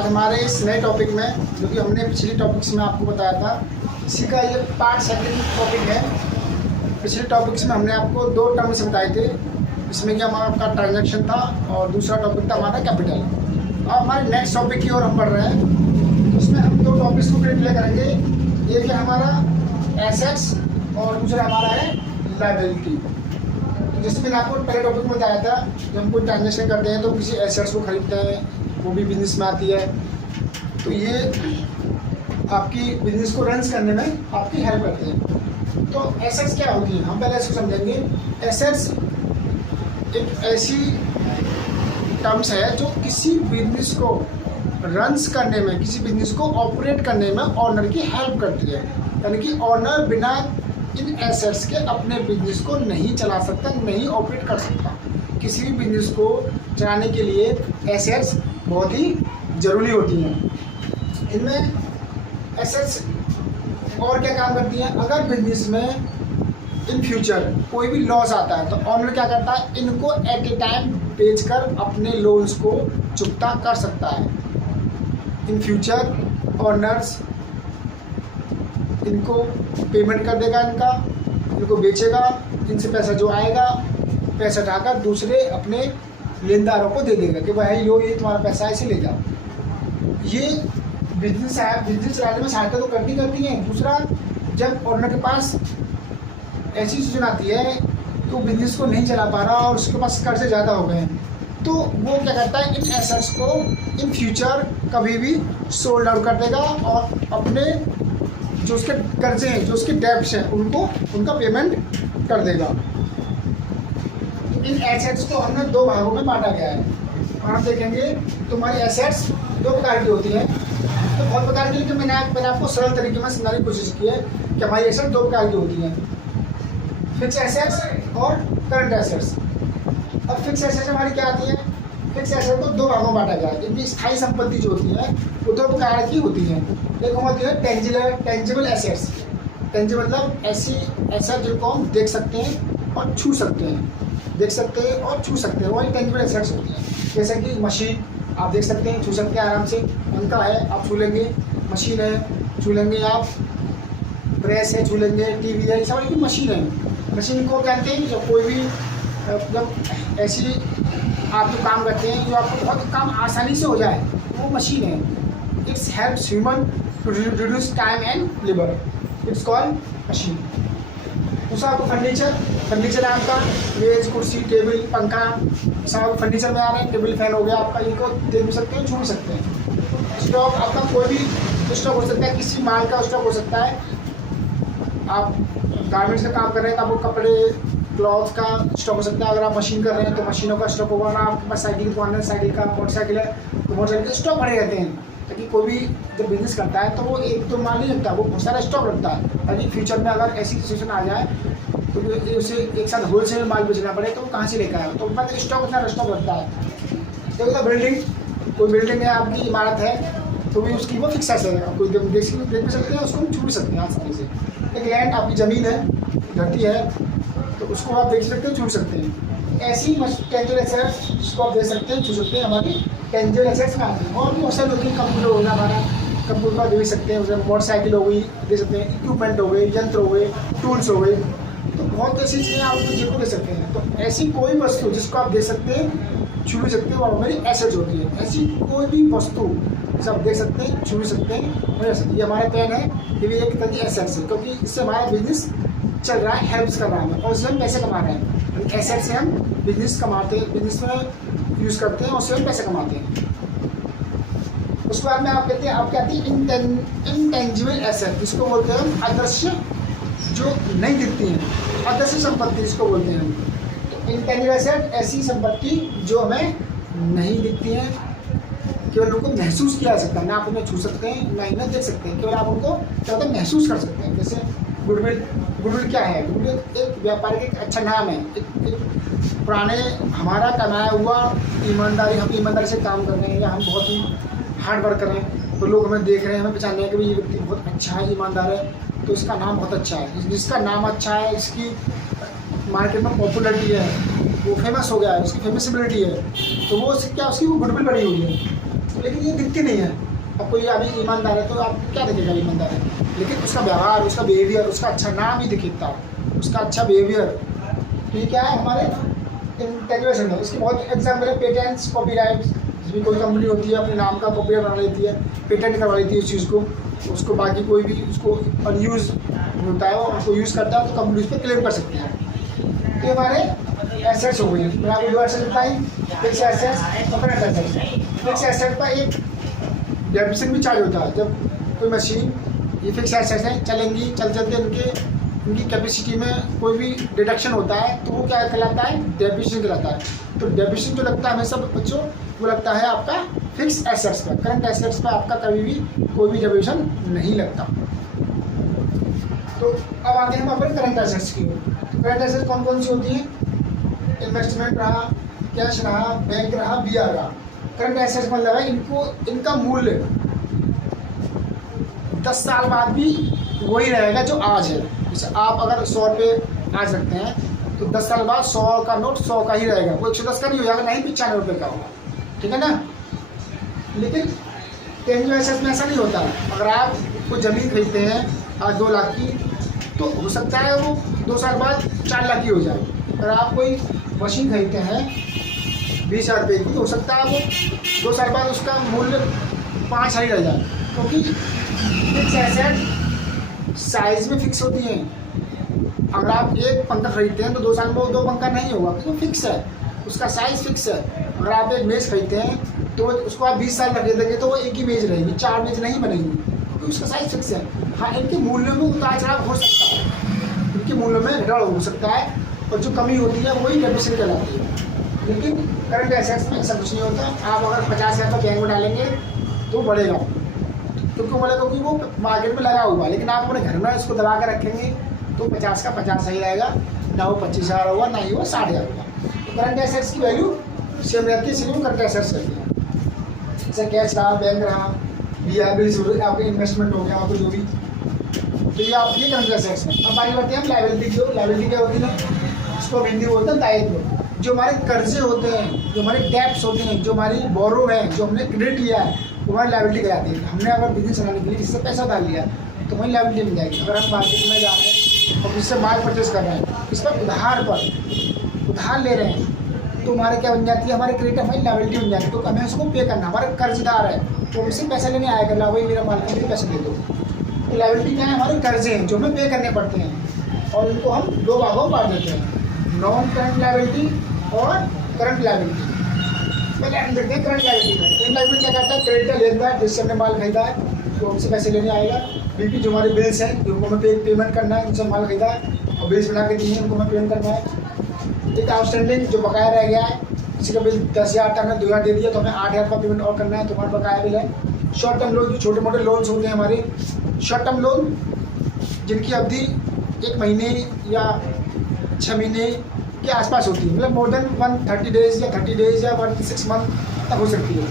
आज हमारे इस नए टॉपिक में, जो कि हमने पिछली टॉपिक्स में आपको बताया था, इसी का ये पार्ट सेकंड टॉपिक है। पिछले टॉपिक्स में हमने आपको 2 टर्म्स बताए थे, इसमें कि हमारा आपका ट्रांजैक्शन था और दूसरा टॉपिक था हमारा कैपिटल। अब हमारे नेक्स्ट टॉपिक की ओर हम बढ़ रहे हैं, उसमें हम 2 टॉपिक्स को क्लियर करेंगे। एक है हमारा एसेट्स और दूसरा हमारा है लायबिलिटी। जिसमें मैंने आपको पहले टॉपिक में बताया था, जब हम कोई ट्रांजेक्शन करते हैं तो किसी एसेट्स को खरीदते हैं, वो भी बिजनेस में आती है, तो ये आपकी बिजनेस को रन करने में आपकी हेल्प करते हैं। तो एसेट्स क्या होती हैं, हम पहले इसको समझेंगे। एसेट्स एक ऐसी टर्म्स है जो किसी बिजनेस को रन्स करने में, किसी बिजनेस को ऑपरेट करने में ऑनर की हेल्प करती है। यानी कि ऑनर बिना इन एसेट्स के अपने बिजनेस को नहीं चला सकता, नहीं ऑपरेट कर सकता। किसी भी बिजनेस को चलाने के लिए एसेट्स बहुत ही ज़रूरी होती हैं। इनमें एसेट्स और क्या काम करती हैं, अगर बिजनेस में इन फ्यूचर कोई भी लॉस आता है तो ऑनर क्या करता है, इनको एट ए टाइम बेचकर अपने लोन्स को चुकता कर सकता है। इन फ्यूचर ऑनर्स इनको पेमेंट कर देगा, इनको बेचेगा, इनसे पैसा जो आएगा पैसा उठाकर दूसरे अपने लेनदारों को दे देगा कि भाई लो, ये तुम्हारा पैसा है, इसे ले जाओ। ये बिजनेस है, बिजनेस चलाने में सहायता तो करती है। दूसरा, जब ऑनर के पास ऐसी सिचुएशन आती है तो बिजनेस को नहीं चला पा रहा और उसके पास कर्जे ज़्यादा हो गए हैं, तो वो क्या करता है, इन एसेट्स को इन फ्यूचर कभी भी सोल्ड आउट कर देगा और अपने जो उसके कर्जे हैं, जो उसके डेब्ट्स हैं, उनका पेमेंट कर देगा। इन एसेट्स को हमने 2 भागों में बांटा गया है और हम देखेंगे तुम्हारी एसेट्स 2 प्रकार की होती हैं। तो बहुत प्रकार की, लेकिन मैंने आपको सरल तरीके में समझाने की कोशिश की है कि हमारी एसेट्स 2 प्रकार की होती हैं, फिक्स एसेट्स और करंट एसेट्स। अब फिक्स एसेट्स हमारी क्या आती है, फिक्स एसेट को 2 भागों में बांटा गया है। इनकी स्थायी संपत्ति जो होती है वो 2 प्रकार की होती है। एक होती है टेंजिबल एसेट्स। टेंजिबल मतलब ऐसी एसेट जिनको हम देख सकते हैं और छू सकते हैं, देख सकते हैं और छू सकते हैं, वही टेंजिबल एसेट्स होती हैं। जैसे कि मशीन आप देख सकते हैं, छू सकते हैं आराम से, पंखा है आप छू लेंगे, मशीन है छू लेंगे आप, प्रेस है छू लेंगे, टीवी है, सब की मशीन है। मशीन को कहते हैं जब कोई भी जब ऐसी आप जो काम करते हैं जो आपको बहुत काम आसानी से हो जाए, वो मशीन है। Its helps human to reduce time and labour, its called machine. दूसरा आपको फर्नीचर है आपका, मेज, कुर्सी, टेबल, पंखा, सब फर्नीचर में आ रहे हैं। टेबल फैन हो गया आपका, इनको देख भी सकते हैं, छू भी सकते हैं। स्टॉक आपका कोई भी स्टॉक हो सकता है, किसी माल का स्टॉक हो सकता है। आप गारमेंट्स का काम कर रहे हैं तो आपको कपड़े, क्लॉथ का स्टॉक हो सकता है। अगर आप मशीन कर रहे हैं तो मशीनों का स्टॉक होगा ना। आपके पास साइकिल की दुकान है, साइकिल का, मोटरसाइकिल है तो मोटरसाइकिल के स्टॉक भरे रहते हैं, ताकि कोई भी जब बिजनेस करता है तो वो 1-2 माल नहीं रखता, वो बहुत सारा स्टॉक रखता है, ताकि फ्यूचर में अगर ऐसी सिचुएशन आ जाए तो उसे एक साथ होलसेल माल बेचना पड़े तो वो कहाँ से लेकर आए, तो मतलब स्टॉक इतना स्टॉक रखता है। तो बिल्डिंग, कोई बिल्डिंग है आपकी, इमारत है, तो भी उसकी वो फिक्स है, कोई देख भी सकते हैं, उसको हम छू भी सकते हैं आसानी से। एक लैंड आपकी ज़मीन है, धरती है, तो उसको आप देख सकते हैं, छू सकते हैं। ऐसी टेंजिबल एसेट्स जिसको आप देख सकते हैं, छू सकते हैं, हमारी टेंजिबल एसेट्स में आती है। और भी बहुत सारी होती है, कंप्यूटर हो गया हमारा, कंप्यूटर देख सकते हैं, उसमें मोटरसाइकिल हो गई देख सकते हैं, इक्विपमेंट हो गए, यंत्र हो गए, टूल्स हो गए, तो बहुत ऐसी चीज़ें आप जिनको दे सकते हैं। तो ऐसी कोई वस्तु जिसको आप देख सकते हैं, छू भी सकते हैं, और हमारी एसेट्स होती है। ऐसी कोई भी वस्तु सब देख सकते हैं, छू भी सकते हैं। ये हमारा पेन है, ये भी एक तरह की एसेट्स है, क्योंकि इससे हमारा बिजनेस चल रहा है, हेल्प्स कर रहा है और उससे हम पैसे कमा रहे हैं। एसेट से हम बिजनेस कमाते हैं, बिजनेस में यूज़ करते हैं और उससे हम पैसे कमाते हैं। उसके बाद में आप कहते हैं, आप कहते हैं इनटेंजिबल एसेट, इसको बोलते हैं हम अदृश्य, जो नहीं दिखती हैं, अदृश्य संपत्ति इसको बोलते हैं हम। इनटेंजिबल एसेट ऐसी संपत्ति जो हमें नहीं दिखती हैं, केवल उनको महसूस किया जा सकता है, ना आप उन्हें छू सकते हैं, ना इन्हें देख सकते हैं, केवल आप उनको क्या होता है महसूस कर सकते हैं। जैसे गुडविल क्या है, गुडविल एक व्यापार का एक अच्छा नाम है, एक पुराने हमारा कमाया हुआ ईमानदारी, हम ईमानदारी से काम कर रहे हैं या हम बहुत ही हार्ड वर्क कर रहे हैं, तो लोग हमें देख रहे हैं, हमें पहचान रहे हैं कि भाई ये व्यक्ति बहुत अच्छा है, ईमानदार है, तो इसका नाम बहुत अच्छा है। जिसका नाम अच्छा है, इसकी मार्केट में पॉपुलरिटी है, वो फेमस हो गया है, उसकी फेमसिबिलिटी है, तो वो क्या उसकी वो गुडविल बनी हुई है। लेकिन ये दिखती नहीं है। अब कोई अभी ईमानदार है तो आप क्या दिखेगा ईमानदार है, लेकिन उसका व्यवहार, उसका बिहेवियर, उसका अच्छा नाम ही दिखता है, उसका अच्छा बिहेवियर। तो ये क्या है हमारे इंटेग्रेशन में। इसकी बहुत एग्जाम्पल है पेटेंट्स, कॉपीराइट। जिसमें कोई कंपनी होती है अपने नाम का कॉपीराइट बना लेती है, पेटेंट करवा लेती है उस चीज़ को, उसको बाकी कोई भी उसको अनयूज होता है और उसको यूज़ करता है तो कंपनी उस पर क्लेम कर सकती है। तो हमारे एसेट्स हो गई। मैंने आपको 2 एसेट्स बताई, फिक्स एसेट्स और करंट एसेट्स। फिक्स एसेट पर एक डेप्रिसिएशन भी चार्ज होता है। जब कोई मशीन, ये फिक्स एसेट्स हैं, चलेंगी, चलते उनकी कैपेसिटी में कोई भी डिडक्शन होता है तो वो क्या कहलाता है, डेप्रिसिएशन कहलाता है। तो डेप्रिसिएशन जो लगता है हमेशा बच्चों, वो लगता है आपका फिक्स एसेट्स पर। करंट एसेट्स पर आपका कभी भी कोई भी डेप्रिसिएशन नहीं लगता। तो अब आते हैं हम अपने करंट एसेट्स की। करंट एसेट्स कौन कौन सी होती हैं? इन्वेस्टमेंट रहा, कैश रहा, बैंक रहा, बीआर रहा। करंट एसेट्स मतलब है इनका मूल्य 10 साल बाद भी वही रहेगा जो आज है। जैसे आप अगर 100 रुपये आज रखते हैं तो 10 साल बाद 100 का नोट 100 का ही रहेगा, वो 110 का नहीं हो जाएगा, नहीं 95 रुपये का होगा, ठीक है ना। लेकिन टेंजिबल एसेट्स में ऐसा नहीं होता। अगर आप कोई ज़मीन खरीदते हैं आज 2 लाख की, तो हो सकता है वो 2 साल बाद 4 लाख की हो जाए। अगर आप कोई मशीन खरीदते हैं 20,000 रुपये की, तो हो सकता है वो 2 साल बाद उसका मूल्य 5,000 ही रह जाए, क्योंकि फिक्स एसेट साइज में फिक्स होती हैं। अगर आप एक पंखा खरीदते हैं तो 2 साल में वो 2 पंखा नहीं होगा, क्योंकि फिक्स है, उसका साइज़ फिक्स है। अगर आप एक मेज़ खरीदते हैं तो उसको आप 20 साल रख देंगे तो वो एक ही मेज़ रहेगी, 4 मेज़ नहीं बनेगी, क्योंकि उसका साइज़ फिक्स है। हाँ, इनके मूल्यों में उतार चढ़ाव हो सकता है, इनके मूल्यों में घटाव हो सकता है, और जो कमी होती है वही डेप्रिसिएशन कहलाती है। लेकिन करंट एसेट्स में ऐसा कुछ नहीं होता। आप अगर 50,000 का बैंक में डालेंगे तो बढ़ेगा, क्योंकि बोले क्योंकि वो मार्केट में लगा हुआ है। लेकिन आप अपने घर में इसको दबा कर रखेंगे तो 50 का 50 ही रहेगा, ना वो 25,000 होगा, ना ही वो 60,000 होगा। तो करंट एसेट्स की वैल्यू सेम रहती है, इसलिए करंट एसेट्स रहती है। जैसे कैश रहा, बैंक रहा, बीआर बिल्स, आपके इन्वेस्टमेंट हो गया, आपको जो भी, तो ये आपकी करंट एसेट्स में। अब बात करते हैं हम लायबिलिटी की। लायबिलिटी क्या होती है? इसको हिंदी बोलते हैं दायित्व। जो हमारे कर्जे होते हैं, जो हमारे डेप्स होते हैं, जो हमारी बोरो है, जो हमने क्रेडिट लिया है, हमारी लायबिलिटी कराती है। हमने अगर बिजनेस चलाने के लिए किसी से पैसा डाल लिया तो हमारी लायबिलिटी मिल जाएगी। अगर हम मार्केट में जा रहे हैं और किसी से माल परचेज कर रहे हैं, इस पर उधार ले रहे हैं, तो हमारे क्या बन जाती है, हमारे क्रेडिट हमारी लायबिलिटी बन जाती है। तो हमें उसको पे करना, हमारे कर्जदार है तो हमसे पैसा लेने आया करना, वही मेरा माल का पैसा दे दो। तो लायबिलिटी क्या है? हमारे कर्जे हैं जो हमें पे करने पड़ते हैं, और इनको हम 2 भागों में बांट देते हैं, नॉन करंट लायबिलिटी और करंट लायबिलिटी। पहले हम देखते हैं करंट लायबिलिटी में। करंट लायबिलिटी क्या करता है? क्रेडिटर लेता है, जिससे हमने माल खरीदा है तो हमसे पैसे लेने आएगा। बीपी जो हमारे बिल्स हैं, जो हमें पेमेंट करना है, उनसे माल खरीदा है और बिल्स बना के दिए हैं, उनको हमें पेमेंट करना है। एक आउटस्टैंडिंग जो बकाया रह गया है, किसी का बिल 10,000 का हमने 2,000 दे दिया तो हमें 8,000 का पेमेंट और करना है, तो हमारा बकाया बिल है। शॉर्ट टर्म लोन, जो छोटे मोटे लोन्स होते हैं हमारे, शॉर्ट टर्म लोन जिनकी अवधि 1 महीने या 6 महीने के आसपास होती है, मतलब मोर देन 130 डेज या 30 डेज या 16 मंथ तक हो सकती है।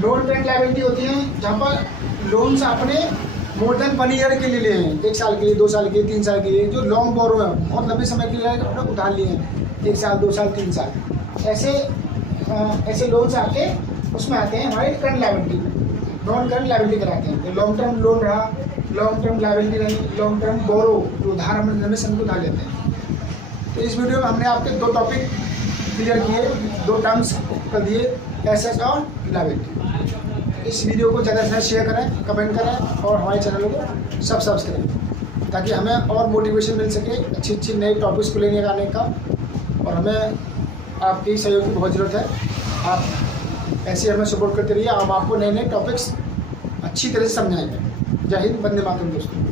लोन करंट लायबिलिटी होती है जहाँ पर लोन्स आपने मोर देन 1 ईयर के लिए लिए हैं, 1 साल के लिए, 2 साल के लिए, 3 साल के लिए, जो लॉन्ग बोरो है, बहुत लंबे समय के लिए आपने उधार लिए हैं, 1 साल, 2 साल, 3 साल, ऐसे लोन्स आके उसमें आते हैं हमारे करंट लायबिलिटी में, नॉन करंट लायबिलिटी कराते हैं। तो लॉन्ग टर्म लोन रहा, लॉन्ग टर्म लायबिलिटी रही, लॉन्ग टर्म बोरो, जो उधार हम लंबे समय को उधार लेते हैं। तो इस वीडियो में हमने आपके 2 टॉपिक क्लियर किए, 2 टर्म्स कर दिए, एसेट्स और लायबिलिटी। इस वीडियो को ज़्यादा से ज़्यादा शेयर करें, कमेंट करें और हमारे चैनल को सब्सक्राइब करें, ताकि हमें और मोटिवेशन मिल सके अच्छी नए टॉपिक्स को लेने आने का। और हमें आपकी सहयोग की बहुत ज़रूरत है। आप ऐसे हमें सपोर्ट करते रहिए, हम आपको नए टॉपिक्स अच्छी तरह से समझाएंगे। जय हिंद, वंदे मातरम दोस्तों।